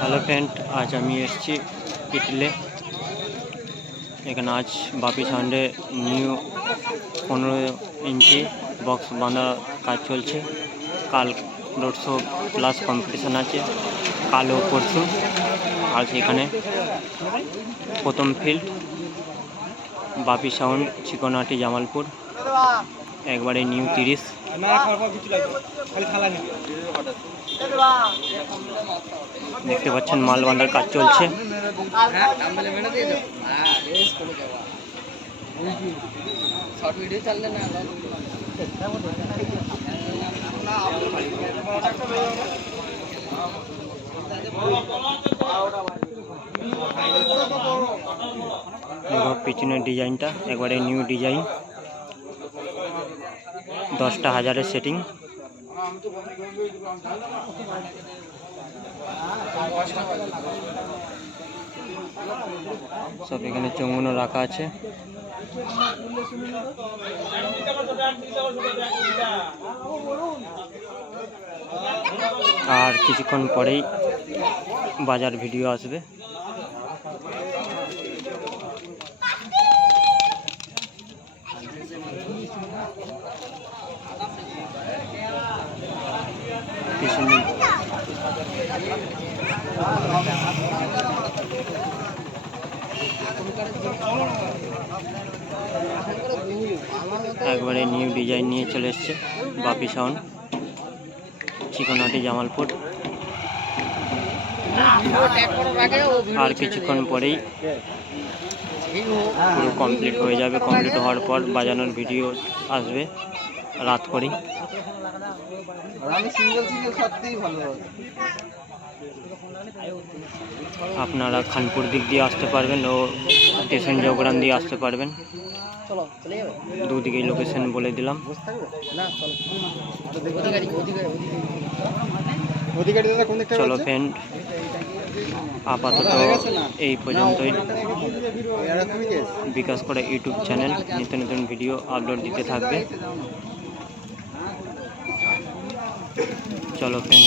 Hello friend আজ আমি এসেছি ইটলে এখানে আজ বাপি সাউন্ডে নিউ পনেরো ইঞ্চি বক্স বাঁধা কাজ চলছে। কাল দেড়শো প্লাস কম্পিটিশান আছে, কাল পরশু। আজ এখানে প্রথম ফিল্ড বাপি সাউন্ড চিকনাটি জামালপুর একবারে নিউ তিরিশ। দেখতে পাচ্ছেন মাল বাঁধার কাজ চলছে। পিছনের ডিজাইনটা একবারে নিউ ডিজাইন দশটা হাজারের সেটিং সব এখানে চৌমুনো রাখা আছে। আর কিছুক্ষণ পরেই বাজার ভিডিও আসবে। একবারে নিউ ডিজাইন নিয়ে চলে এসছে বাপি সাউন্ড চিকনাটি জামালপুর। আর কিছুক্ষণ পরেই পুরো কমপ্লিট হয়ে যাবে কমপ্লিট হওয়ার পর বাজানোর ভিডিও আসবে রাত করেই। আপনারা খানপুর দিক দিয়ে আসতে পারবেন ও স্টেশন জগরান দিয়ে আসতে পারবেন। দুদিকেই লোকেশন বলে দিলাম। চলো। ফ্রেন্ড আপাতত এই পর্যন্তই। বিকাশ করে ইউটিউব চ্যানেল, নিত্য নতুন ভিডিও আপলোড দিতে থাকবে। চলো ফ্রেন্ড